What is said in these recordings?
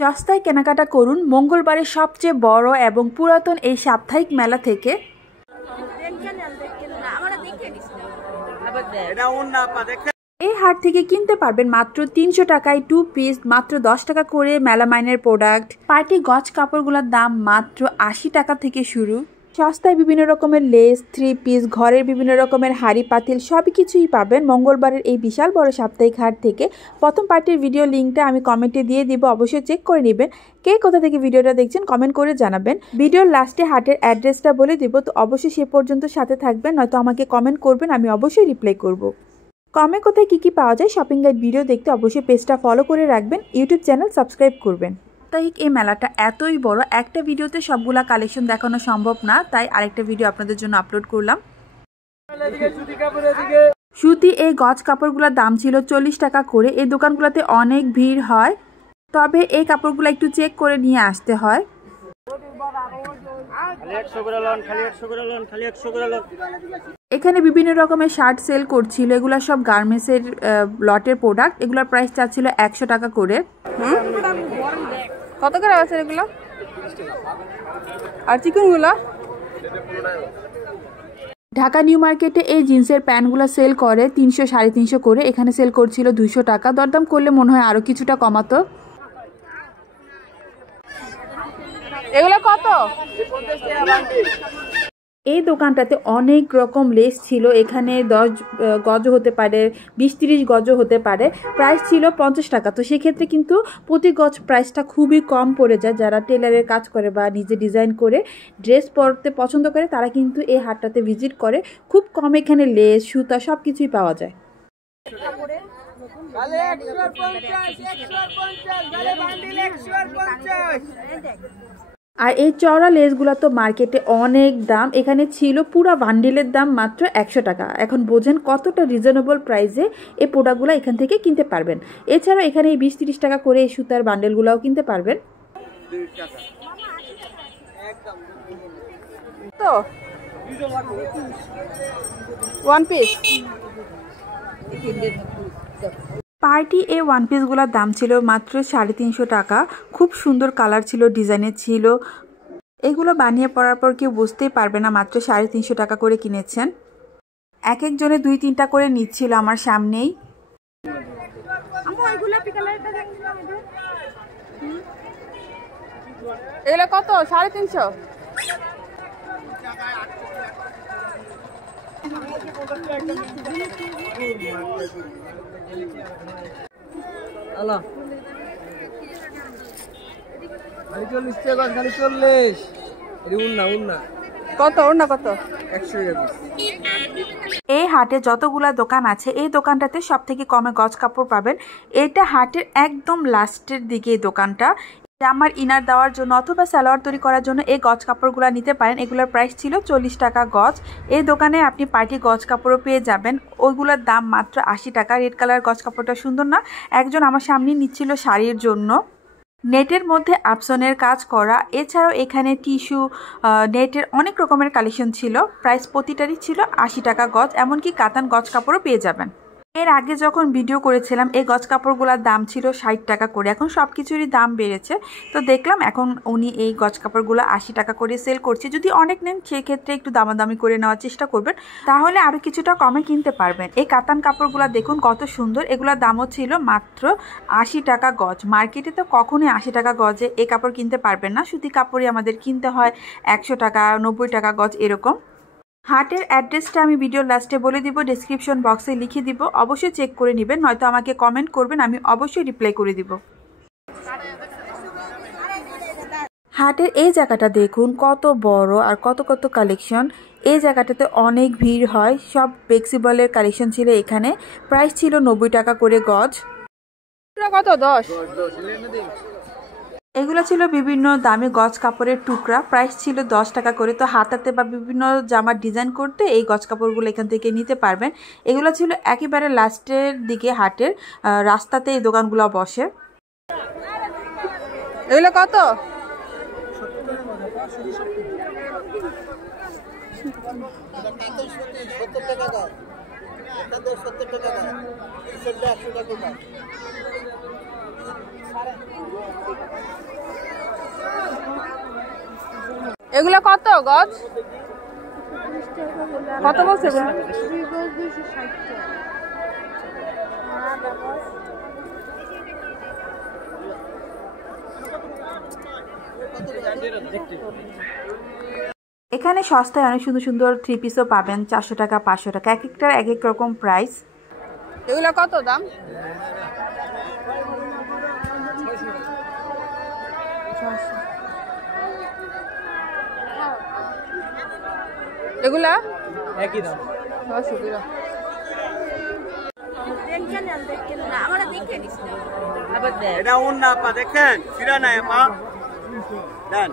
সস্তায় কেনাকাটা করুন মঙ্গলবারের সবচেয়ে বড় এবং পুরাতন এই সাপ্তাহিক মেলা থেকে। এই হাট থেকে কিনতে পারবেন মাত্র 300 টাকায় 2 পিস, মাত্র 10 টাকা করে মেলামাইনের প্রোডাক্ট। পার্টি গজ কাপড়গুলোর দাম মাত্র 80 টাকা থেকে শুরু। সস্তায় বিভিন্ন রকমের লেস, 3 পিস, ঘরের বিভিন্ন রকমের হাড়ি পাতিল সবই কিছুই পাবেন মঙ্গলবারের এই বিশাল বড় সাপ্তাহিক হাট থেকে। প্রথম পার্টির ভিডিও লিঙ্কটা আমি কমেন্টে দিয়ে দিব, অবশ্যই চেক করে নেবেন। কে কোথা থেকে ভিডিওটা দেখছেন কমেন্ট করে জানাবেন। ভিডিওর লাস্টে হাটের অ্যাড্রেসটা বলে দিব, তো অবশ্যই সে পর্যন্ত সাথে থাকবেন, নয়তো আমাকে কমেন্ট করবেন, আমি অবশ্যই রিপ্লাই করব। কমে কোথায় কী কী পাওয়া যায় শপিং গাইড ভিডিও দেখতে অবশ্যই পেজটা ফলো করে রাখবেন, ইউটিউব চ্যানেল সাবস্ক্রাইব করবেন। সাপ্তাহিক এই মেলাটা এতই বড়, একটা ভিডিওতে সবগুলা কালেকশন দেখানো সম্ভব না, তাই আরেকটা ভিডিও আপনাদের জন্য আপলোড করলাম। সুতি এই গজ কাপড়গুলোর দাম ছিল 40 টাকা করে। এই দোকানগুলোতে অনেক ভিড় হয়, তবে এই কাপড়গুলো একটু চেক করে নিয়ে আসতে হয়। এখানে বিভিন্ন রকমের শার্ট সেল করছিল, এগুলা সব গার্মেন্টসের লটের প্রোডাক্ট। এগুলোর প্রাইস চাচ্ছিল 100 টাকা করে। কত করে আছে এগুলো? আর চিকেনগুলো ঢাকা নিউ মার্কেটে এই জিন্সের প্যান্টগুলো সেল করে 300 350 করে, এখানে সেল করছিল 200 টাকা। দরদাম করলে মনে হয় আরো কিছুটা কমাতো। এগুলো কত? এই দোকানটাতে অনেক রকম লেস ছিল, এখানে 10 গজ হতে পারে, 20-30 গজ হতে পারে। প্রাইস ছিল 50 টাকা। তো সেক্ষেত্রে কিন্তু প্রতি গজ প্রাইসটা খুবই কম পড়ে যায়। যারা টেলারের কাজ করে বা নিজে ডিজাইন করে ড্রেস পরতে পছন্দ করে তারা কিন্তু এই হাটটাতে ভিজিট করে। খুব কম এখানে লেস, সুতা সব কিছুই পাওয়া যায়। আর এই চওড়া লেসগুলো তো মার্কেটে অনেক দাম, এখানে ছিল পুরো বান্ডিলের দাম মাত্র 100 টাকা। এখন বোঝেন কতটা রিজনেবল প্রাইসে এই প্রোডাক্টগুলো এখান থেকে কিনতে পারবেন। এছাড়াও এখানে এই 20-30 টাকা করে এই সুতার বান্ডেলগুলোও কিনতে পারবেন। তো ওয়ান পিস পার্টি এই ওয়ান পিসগুলোর দাম ছিল মাত্র 350 টাকা। খুব সুন্দর কালার ছিল, ডিজাইনের ছিল। এগুলো বানিয়ে পরার পর কেউ বুঝতেই পারবে না মাত্র 350 টাকা করে কিনেছেন। এক একজনে 2-3টা করে নিচ্ছিল আমার সামনেই। এগুলো কত? 350। কত? ওড়না কত? 100 টাকা। এই হাটে যতগুলা দোকান আছে এই দোকানটাতে সব থেকে কমে গজ কাপড় পাবেন। এটা হাটের একদম লাস্টের দিকে এই দোকানটা। জামার ইনার দেওয়ার জন্য অথবা সালোয়ার তৈরি করার জন্য এই গজ কাপড়গুলো নিতে পারেন। এগুলোর প্রাইস ছিল 40 টাকা গজ। এই দোকানে আপনি পার্টি গজ কাপড়ও পেয়ে যাবেন, ওইগুলোর দাম মাত্র 80 টাকা। রেড কালার গজ কাপড়টা সুন্দর না? একজন আমার সামনে নিচ্ছিল শাড়ির জন্য। নেটের মধ্যে আপসনের কাজ করা, এছাড়াও এখানে টিস্যু নেটের অনেক রকমের কালেকশন ছিল। প্রাইস প্রতিটারই ছিল 80 টাকা গজ, এমনকি কাতান গজ কাপড়ও পেয়ে যাবেন। এর আগে যখন ভিডিও করেছিলাম এই গজ কাপড়গুলোর দাম ছিল 60 টাকা করে, এখন সব কিছুরই দাম বেড়েছে। তো দেখলাম এখন উনি এই গজ কাপড়গুলো 80 টাকা করে সেল করছে। যদি অনেক নেন সেক্ষেত্রে একটু দামাদামি করে নেওয়ার চেষ্টা করবেন, তাহলে আরও কিছুটা কমে কিনতে পারবেন। এই কাতান কাপড়গুলো দেখুন কত সুন্দর, এগুলোর দামও ছিল মাত্র 80 টাকা গজ। মার্কেটে তো কখনোই 80 টাকা গজে এই কাপড় কিনতে পারবেন না, সুতি কাপড়ই আমাদের কিনতে হয় 100 টাকা 90 টাকা গজ এরকম। হাটের অ্যাড্রেসটা আমি ভিডিওর লাস্টে বলে দিব, ডেসক্রিপশন বক্সে লিখে দিব, অবশ্যই চেক করে নেবেন, নয়তো আমাকে কমেন্ট করবেন, আমি অবশ্যই রিপ্লাই করে দিব। হাটের এই জায়গাটা দেখুন কত বড় আর কত কত কালেকশন। এই জায়গাটাতে অনেক ভিড় হয়, সব ফ্লেক্সিবলের কালেকশন ছিল এখানে। প্রাইস ছিল 90 টাকা করে গজ। কত? 10। এগুলো ছিল বিভিন্ন দামি গজ কাপড়ের টুকরা, প্রাইস ছিল 10 টাকা করে। তো হাতাতে বা বিভিন্ন জামার ডিজাইন করতে এই গজ কাপড়গুলো এখান থেকে নিতে পারবেন। এগুলো ছিল একেবারে লাস্টের দিকে হাটের রাস্তাতে এই দোকানগুলো বসে। এগুলো কত? এগুলো কত গজ? কত বলছে? এখানে সস্তায় অনেক সুন্দর সুন্দর 3 পিসও পাবেন। 400 টাকা, 500 টাকা, এক একটার এক এক রকম প্রাইস। এগুলো কত দাম? এগুলা একই দাম, 600 টাকা। এটা অন্য আপা দেখেন সিরা নাই আপা দেন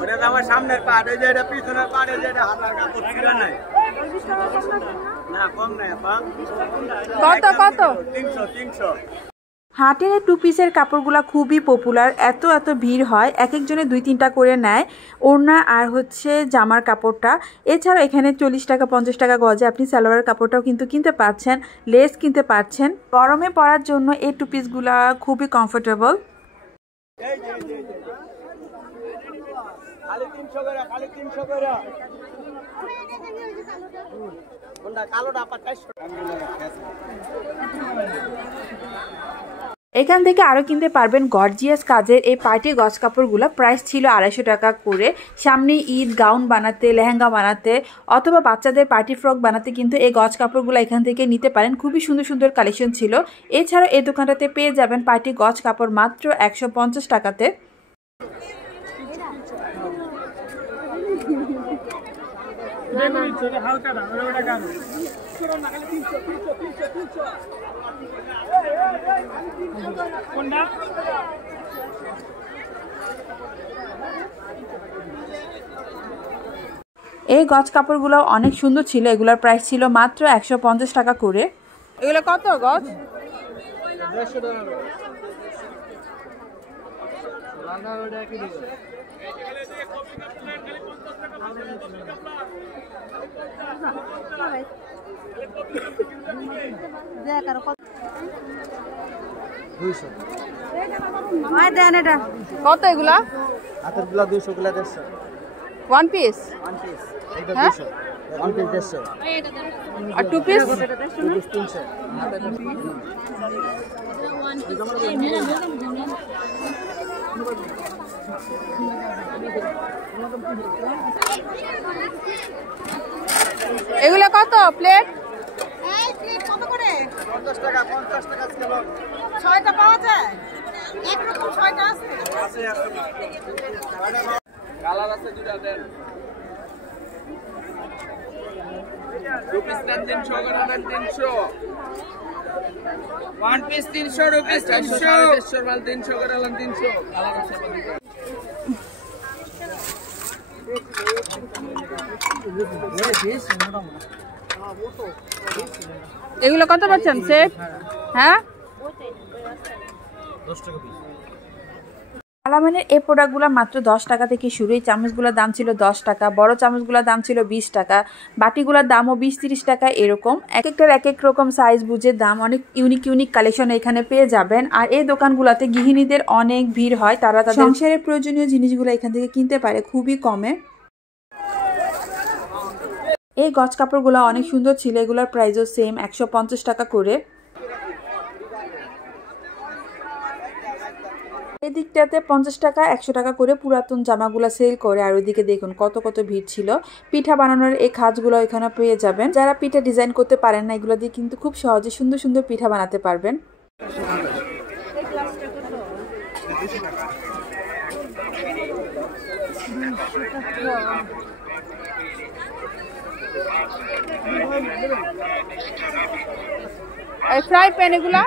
ওটা আমার সামনের পাট, এই যে এটা পিছনের পাট, এই যে এটা হাতার কাপড় সিরা নাই না, কম নাই আপা। কত কত? 300। হাটের এই 2 পিসের কাপড়গুলো খুবই পপুলার। এত এত ভিড় হয়, এক একজনে 2-3টা করে নেয় ওড়না আর হচ্ছে জামার কাপড়টা। এছাড়াও এখানে 40 টাকা 50 টাকা গজে আপনি সালোয়ারের কাপড়টাও কিন্তু কিনতে পারছেন, লেস কিনতে পারছেন। গরমে পরার জন্য এই 2 পিসগুলা খুবই কমফোর্টেবল। খালি 300 করে, খালি 300 করে। কোনটা কালোটা আপা 400 টাকা। এখান থেকে আরও কিনতে পারবেন গর্জিয়াস কাজের এই পার্টি গজ কাপড়গুলো। প্রাইস ছিল 250 টাকা করে। সামনে ঈদ, গাউন বানাতে, লেহেঙ্গা বানাতে অথবা বাচ্চাদের পার্টি ফ্রক বানাতে কিন্তু এই গজ কাপড়গুলো এখান থেকে নিতে পারেন। খুবই সুন্দর সুন্দর কালেকশন ছিল। এছাড়াও এই দোকানটাতে পেয়ে যাবেন পার্টি গজ কাপড় মাত্র 150 টাকাতে। এই গজ কাপড়গুলো অনেক সুন্দর ছিল। এগুলোর প্রাইস ছিল মাত্র 150 টাকা করে। এগুলো কত গজ? 150 টাকা। কত এগুলা? হাতের গুলা 200, গুলা 150। 1 পিস? 1 পিস এইটা 200, 1 পিস 150। আর 2 পিস? 2 পিস 300। এগুলো কত প্লেট? এই প্লেট কত করে? 50 টাকা, 50 টাকা কিলো। 6টা পাওয়া যায়? একরকম 6টা আছে? আছে আছে। কালার আছে দুটা দেন। 2 পিস নেন 300 করে নেন 300। 1 পিস 300 রুপিস 300 মাল 300 করে নেন 300। কালার আছে এগুলো কত পাচ্ছেন সেট? হ্যাঁ 10 টাকা পিস। আলামানের এই প্রোডাক্টগুলো মাত্র 10 টাকা থেকে শুরু। এই চামচগুলোর দাম ছিল 10 টাকা, বড় চামচগুলোর দাম ছিল 20 টাকা, বাটিগুলোর দামও 20-30 টাকা এরকম। এক একটার এক এক রকম সাইজ বুঝে দাম। অনেক ইউনিক ইউনিক কালেকশন এখানে পেয়ে যাবেন। আর এই দোকানগুলোতে গৃহিণীদের অনেক ভিড় হয়, তারা তাদের সংসারের প্রয়োজনীয় জিনিসগুলো এখান থেকে কিনতে পারে খুবই কমে। এই গজ কাপড়গুলো অনেক সুন্দর ছিল। এগুলোর প্রাইসও সেম 150 টাকা করে। এদিকটাতে 50 টাকা 100 টাকা করে পুরাতন জামাগুলো সেল করে। আর ওইদিকে দেখুন কত কত ভিড় ছিল। পিঠা বানানোর এই খাঁজগুলো এখানে পেয়ে যাবেন। যারা পিঠা ডিজাইন করতে পারেন না, এগুলো দিয়ে কিন্তু খুব সহজে সুন্দর সুন্দর পিঠা বানাতে পারবেন। ফ্রাই প্যান এগুলা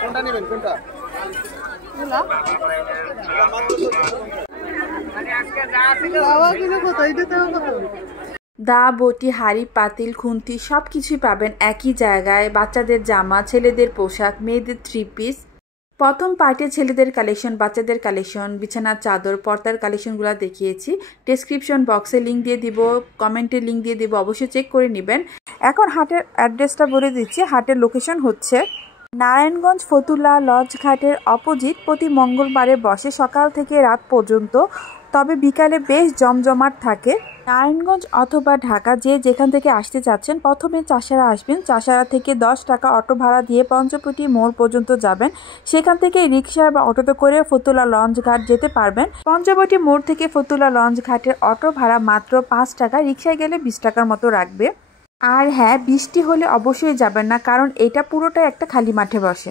কোনটা নেবেন কোনটা? দা বটি হাঁড়ি পাতিল খুন্তি সব কিছুই পাবেন একই জায়গায়। বাচ্চাদের জামা, ছেলেদের পোশাক, মেয়েদের 3 পিস। প্রথম পার্টে ছেলেদের কালেকশন, বাচ্চাদের কালেকশন, বিছানার চাদর, পর্দার কালেকশনগুলো দেখিয়েছি। ডেসক্রিপশন বক্সে লিঙ্ক দিয়ে দিব, কমেন্টে লিঙ্ক দিয়ে দিব, অবশ্যই চেক করে নেবেন। এখন হাটের অ্যাড্রেসটা বলে দিচ্ছি। হাটের লোকেশন হচ্ছে নারায়ণগঞ্জ ফতুল্লা লঞ্চ ঘাটের অপোজিট। প্রতি মঙ্গলবারে বসে সকাল থেকে রাত পর্যন্ত, তবে বিকালে বেশ জমজমাট থাকে। নারায়ণগঞ্জ অথবা ঢাকা যে যেখান থেকে আসতে চাচ্ছেন, প্রথমে চাষারা আসবেন। চাষারা থেকে 10 টাকা অটো ভাড়া দিয়ে পঞ্চবটি মোড় পর্যন্ত যাবেন। সেখান থেকে রিক্সা বা অটোতে করে ফতুল্লা লঞ্চ ঘাট যেতে পারবেন। পঞ্চবটি মোড় থেকে ফতুল্লা লঞ্চ ঘাটের অটো ভাড়া মাত্র 5 টাকা, রিক্সায় গেলে 20 টাকার মতো রাখবে। আর হ্যাঁ, বৃষ্টি হলে অবশ্যই যাবেন না, কারণ এটা পুরোটা একটা খালি মাঠে বসে।